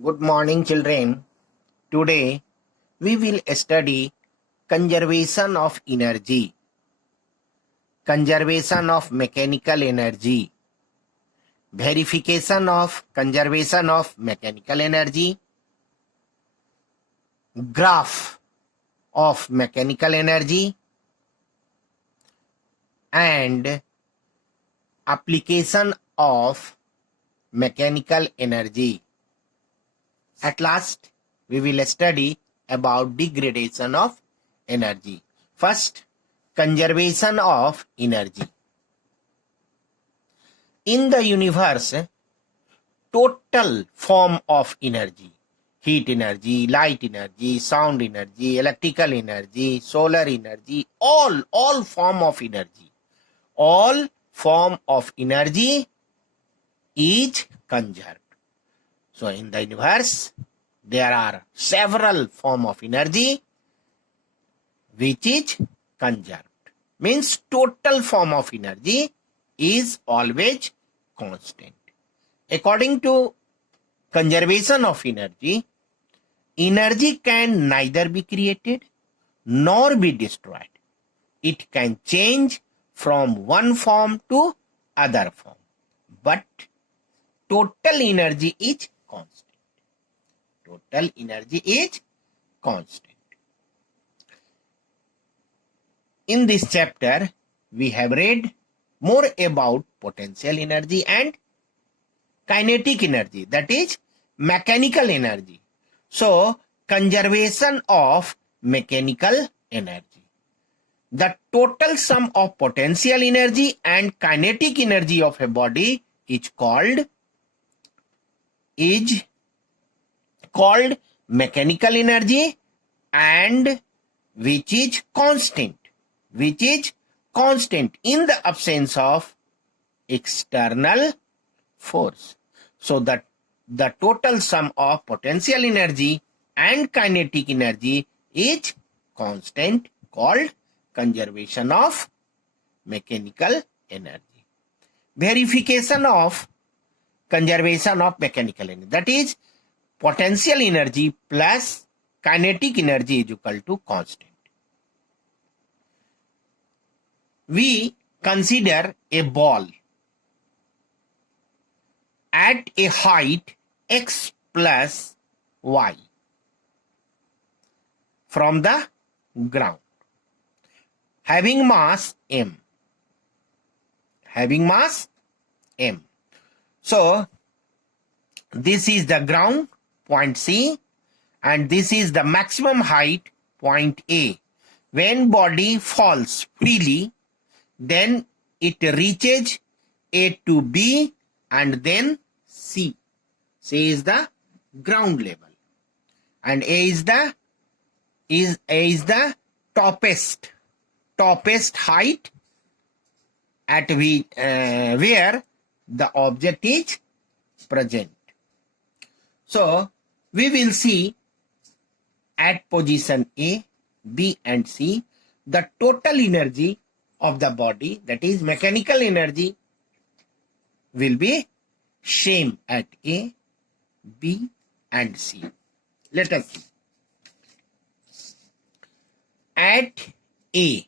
Good morning, children. Today we will study conservation of energy, conservation of mechanical energy, verification of conservation of mechanical energy, graph of mechanical energy, and application of mechanical energy. At last, we will study about degradation of energy. First, conservation of energy. In the universe, total form of energy, heat energy, light energy, sound energy, electrical energy, solar energy, all form of energy, all form of energy is conserved. So in the universe, there are several form of energy which is conserved. Means total form of energy is always constant. According to conservation of energy, energy can neither be created nor be destroyed. It can change from one form to other form. But total energy is constant. Total energy is constant. In this chapter, we have read more about potential energy and kinetic energy, that is mechanical energy. So, conservation of mechanical energy. The total sum of potential energy and kinetic energy of a body is called mechanical energy, and which is constant in the absence of external force. So that the total sum of potential energy and kinetic energy is constant, called conservation of mechanical energy. Verification of conservation of mechanical energy, that is potential energy plus kinetic energy is equal to constant. We consider a ball at a height x plus y from the ground, having mass m. So, this is the ground, point C, and this is the maximum height, point A. When body falls freely, then it reaches A to B and then C. C is the ground level, and A is the toppest height at where the object is present. So we will see at position A, B and C the total energy of the body, that is mechanical energy, will be same at A, B and C. Let us see. At A,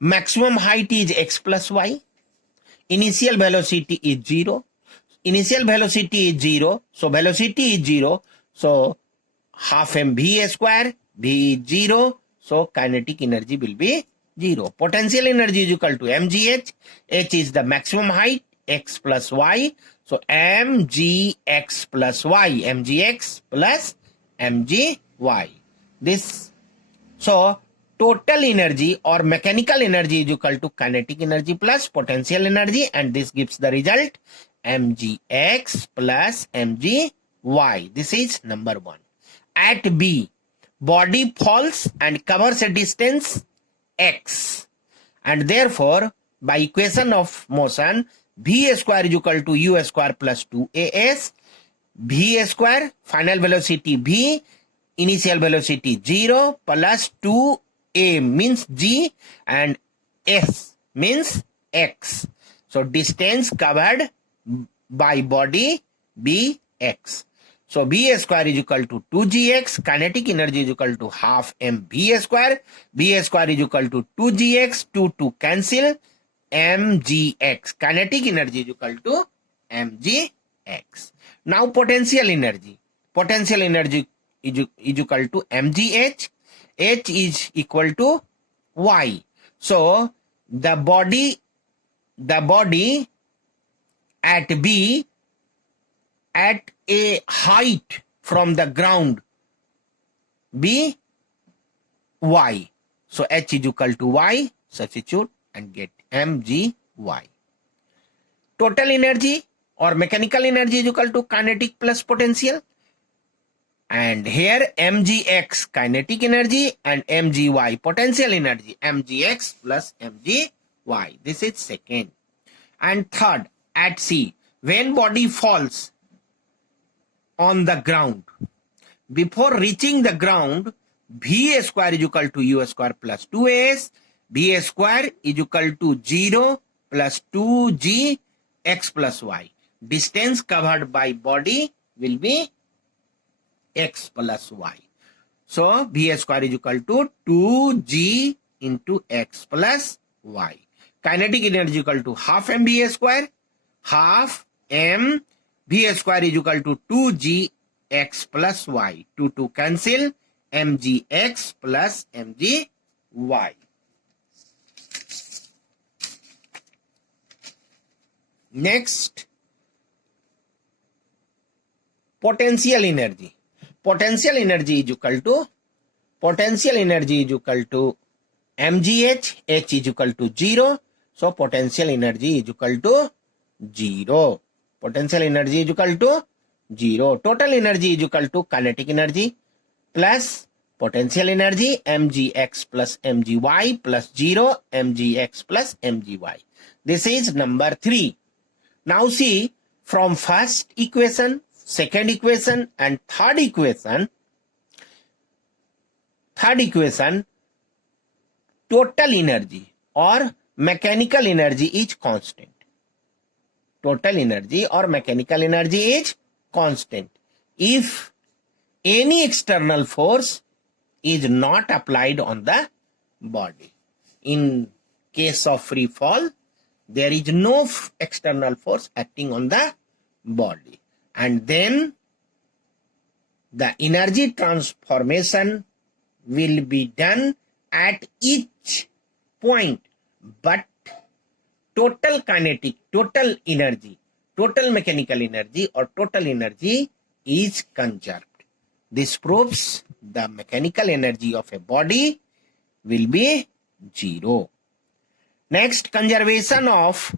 maximum height is x plus y. Initial velocity is 0. So velocity is 0. So half mv square, v is 0. So kinetic energy will be 0. Potential energy is equal to mgh. H is the maximum height, x plus y. So mgx plus y, mgx plus mgy. So total energy or mechanical energy is equal to kinetic energy plus potential energy, and this gives the result mgx plus mgy. This is number 1. At B, body falls and covers a distance x, and therefore by equation of motion, v square is equal to u square plus 2as. V square, final velocity v, initial velocity 0 plus 2a means g and s means x. So distance covered by body Bx. So B square is equal to 2gx. Kinetic energy is equal to half mv square. B square is equal to 2gx. 2 cancel. mgx. Kinetic energy is equal to mgx. Now potential energy. Potential energy is equal to mgh. H is equal to y. So the body at B at a height from the ground B y. So H is equal to y. Substitute and get mgy. Total energy or mechanical energy is equal to kinetic plus potential. And here mgx kinetic energy and mgy potential energy. Mgx plus mgy. This is second. And third, at C, when body falls on the ground, before reaching the ground, v square is equal to u square plus 2s. v square is equal to 0 plus 2g x plus y. Distance covered by body will be x plus y. So v square is equal to 2g into x plus y. Kinetic energy equal to half mv square. Half m v square is equal to 2g x plus y. 2 cancel. mgx plus mgy. Next, potential energy. Potential energy is equal to mgh. H is equal to 0. So potential energy is equal to 0. Potential energy is equal to 0. Total energy is equal to kinetic energy plus potential energy mgx plus mgy plus 0 mgx plus mgy. This is number 3. Now see, from first equation, second equation and third equation, total energy or mechanical energy is constant. Total energy or mechanical energy is constant if any external force is not applied on the body. In case of free fall, there is no external force acting on the body. And then the energy transformation will be done at each point, but total kinetic, total energy, total mechanical energy or total energy is conserved. This proves the mechanical energy of a body will be 0. Next, conservation of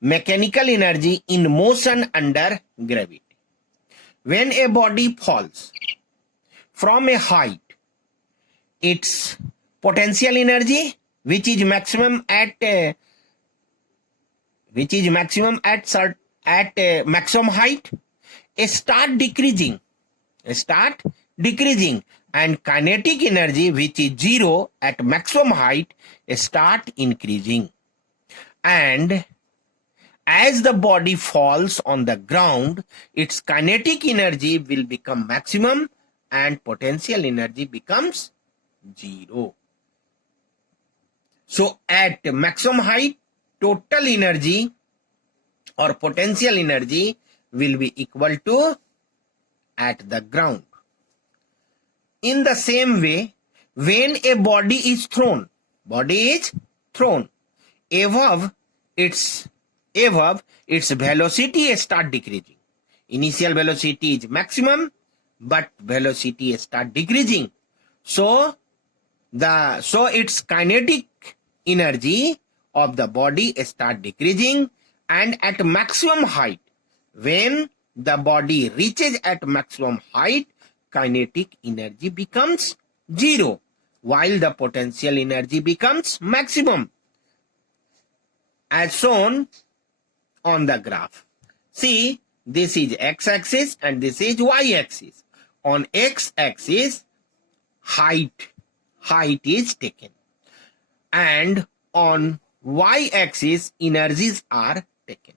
mechanical energy in motion under gravity. When a body falls from a height, its potential energy, which is maximum at maximum height, start decreasing, and kinetic energy, which is 0 at maximum height, start increasing. And as the body falls on the ground, its kinetic energy will become maximum and potential energy becomes 0. So at maximum height, total energy or potential energy will be equal to at the ground. In the same way, when a body is thrown above its velocity start decreasing. Initial velocity is maximum, but velocity start decreasing. So its kinetic energy of the body start decreasing, and at maximum height, when the body reaches at maximum height, kinetic energy becomes 0, while the potential energy becomes maximum, as shown on the graph. See, this is x-axis and this is y-axis. On x-axis, height is taken, and on y-axis, energies are taken.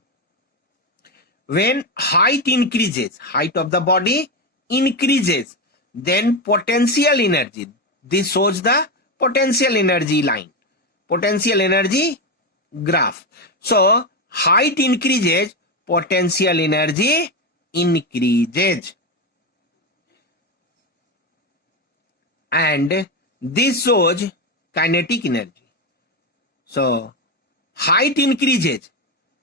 When height increases, height of the body increases, then potential energy. This shows the potential energy line, potential energy graph. So height increases, potential energy increases. And this shows kinetic energy. So height increases.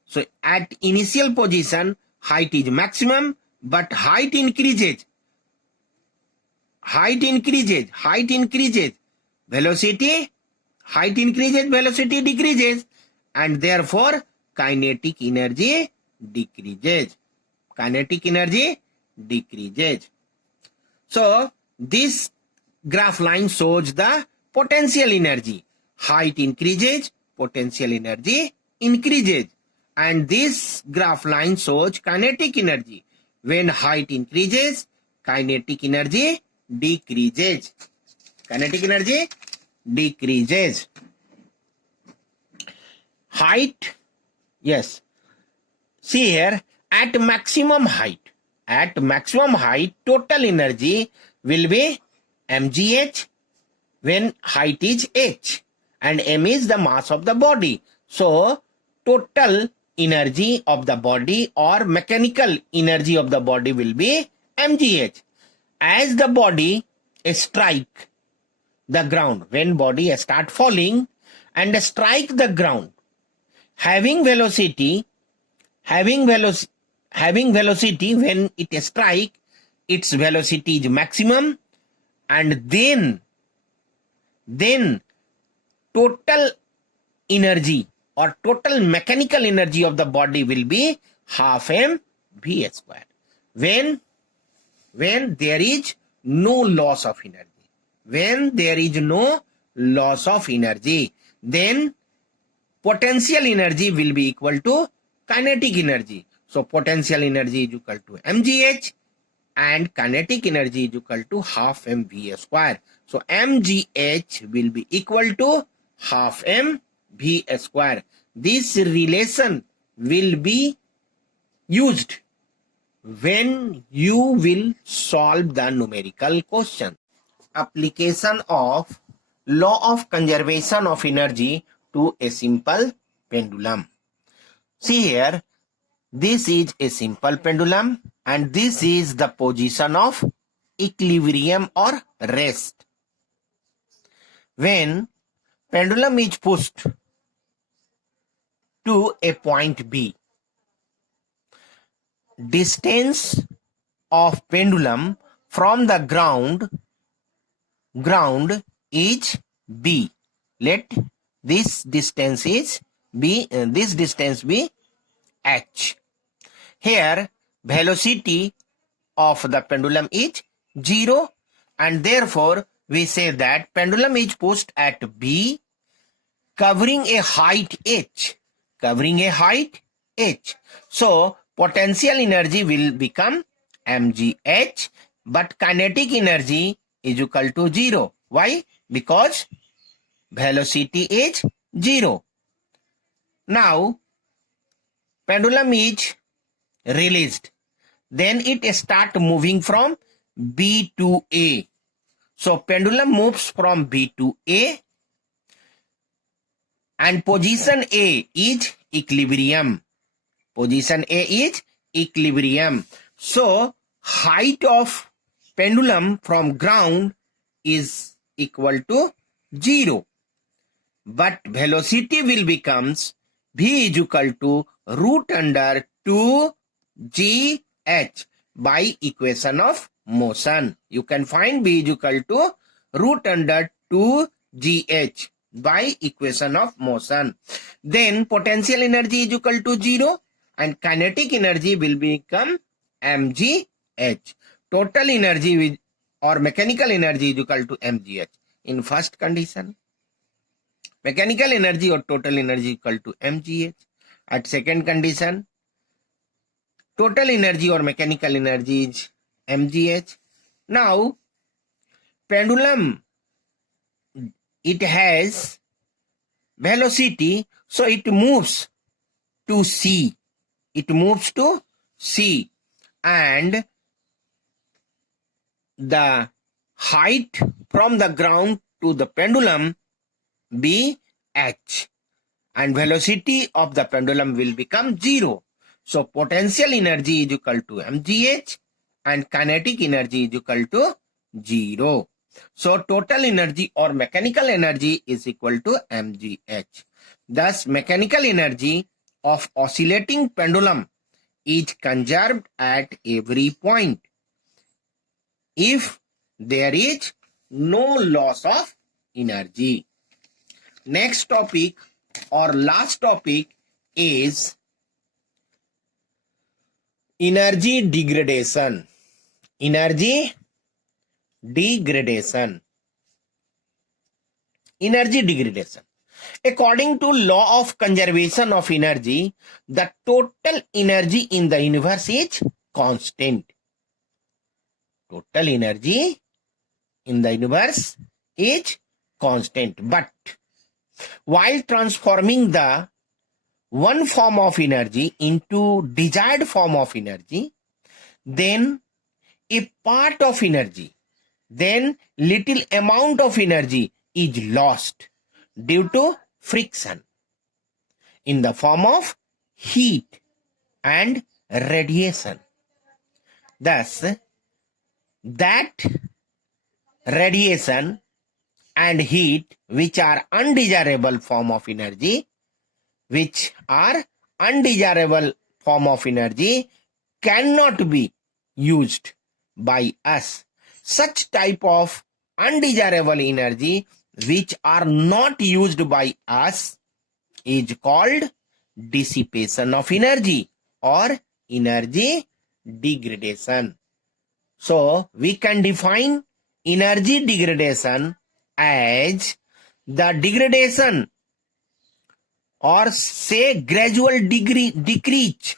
So at initial position, height is maximum, but height increases. Height increases, height increases, velocity, height increases, velocity decreases, and therefore kinetic energy decreases. Kinetic energy decreases. So this graph line shows the potential energy. Height increases, potential energy increases. And this graph line shows kinetic energy. When height increases, kinetic energy decreases. Kinetic energy decreases. Height, yes. See here, at maximum height, total energy will be mgh when height is h and m is the mass of the body. So total energy of the body or mechanical energy of the body will be mgh. As the body strike the ground, when body start falling and strike the ground, having velocity when it strike, its velocity is maximum, and then total energy or total mechanical energy of the body will be half mv square. When there is no loss of energy. When there is no loss of energy, then potential energy will be equal to kinetic energy. So potential energy is equal to mgh and kinetic energy is equal to half mv square. So mgh will be equal to half mv square. This relation will be used when you will solve the numerical question. Application of law of conservation of energy to a simple pendulum. See here, this is a simple pendulum and this is the position of equilibrium or rest. When pendulum is pushed to a point B, distance of pendulum from the ground is B. Let this distance be h. Here velocity of the pendulum is 0 and therefore we say that pendulum is pushed at B covering a height h. So potential energy will become mgh, but kinetic energy is equal to 0. Why? Because velocity is 0. Now pendulum is released. Then it start moving from B to A. So pendulum moves from B to A and position A is equilibrium. So height of pendulum from ground is equal to 0. But velocity will becomes v is equal to root under 2gh by equation of motion. You can find v is equal to root under 2gh by equation of motion. Then potential energy is equal to 0 and kinetic energy will become mgh. Total energy or mechanical energy is equal to mgh. In first condition, mechanical energy or total energy equal to mgh. At second condition, total energy or mechanical energy is mgh. Now pendulum, it has velocity, so it moves to C. It moves to C, and the height from the ground to the pendulum be h, and velocity of the pendulum will become 0. So potential energy is equal to mgh and kinetic energy is equal to 0. So total energy or mechanical energy is equal to mgh. Thus mechanical energy of oscillating pendulum is conserved at every point if there is no loss of energy. Next topic or last topic is energy degradation. Energy degradation. Energy degradation. According to law of conservation of energy, the total energy in the universe is constant. Total energy in the universe is constant. But while transforming the one form of energy into desired form of energy, then a part of energy, then little amount of energy is lost due to friction in the form of heat and radiation. Thus, that radiation and heat which are undesirable form of energy, cannot be used by us. Such type of undesirable energy which are not used by us is called dissipation of energy or energy degradation. So we can define energy degradation as the degradation or say gradual decrease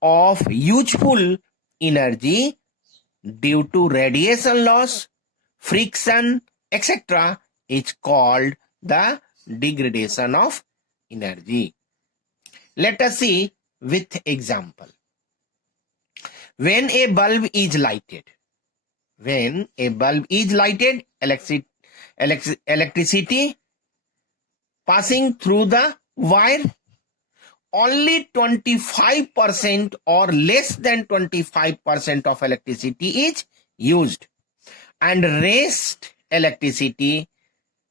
of useful energy due to radiation loss, friction, etc. is called the degradation of energy. Let us see with example. When a bulb is lighted, electricity passing through the wire, only 25% or less than 25% of electricity is used, and rest electricity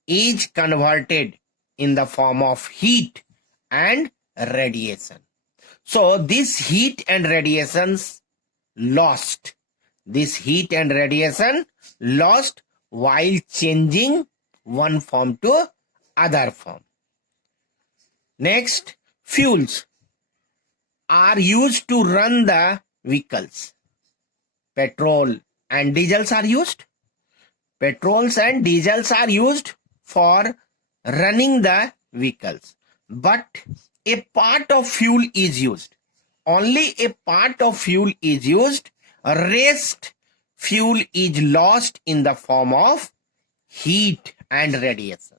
is converted in the form of heat and radiation. So this heat and radiation lost while changing one form to other form. Next, fuels are used to run the vehicles. Petrol and diesels are used. Petrols and diesels are used for running the vehicles. But a part of fuel is used. Only a part of fuel is used. Rest fuel is lost in the form of heat and radiation.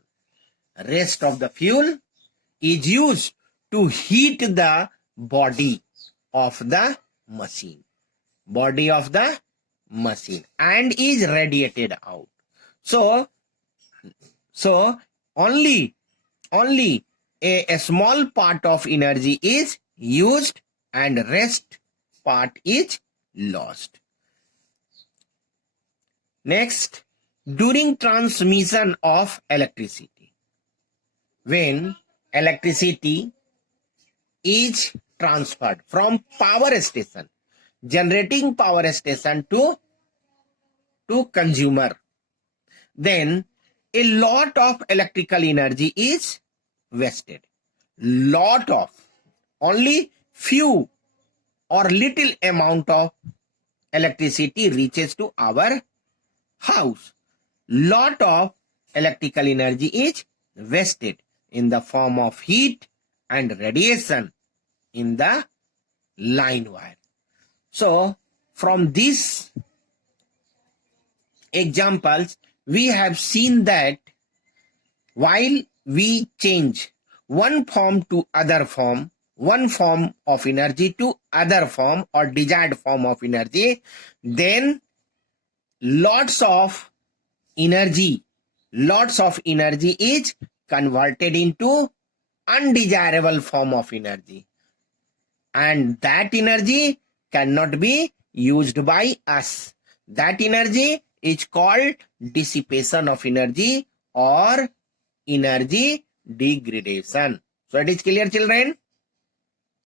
Rest of the fuel is used to heat the body of the machine and is radiated out. So only a small part of energy is used and rest part is lost. Next, during transmission of electricity, when electricity is transferred from generating power station to consumer, then a lot of electrical energy is wasted. Only few or little amount of electricity reaches to our house. Lot of electrical energy is wasted in the form of heat and radiation in the line wire. So from these examples, we have seen that while we change one form to other form, one form of energy to other form or desired form of energy, then lots of energy is converted into undesirable form of energy, and that energy cannot be used by us. That energy is called dissipation of energy or energy degradation. So it is clear, children?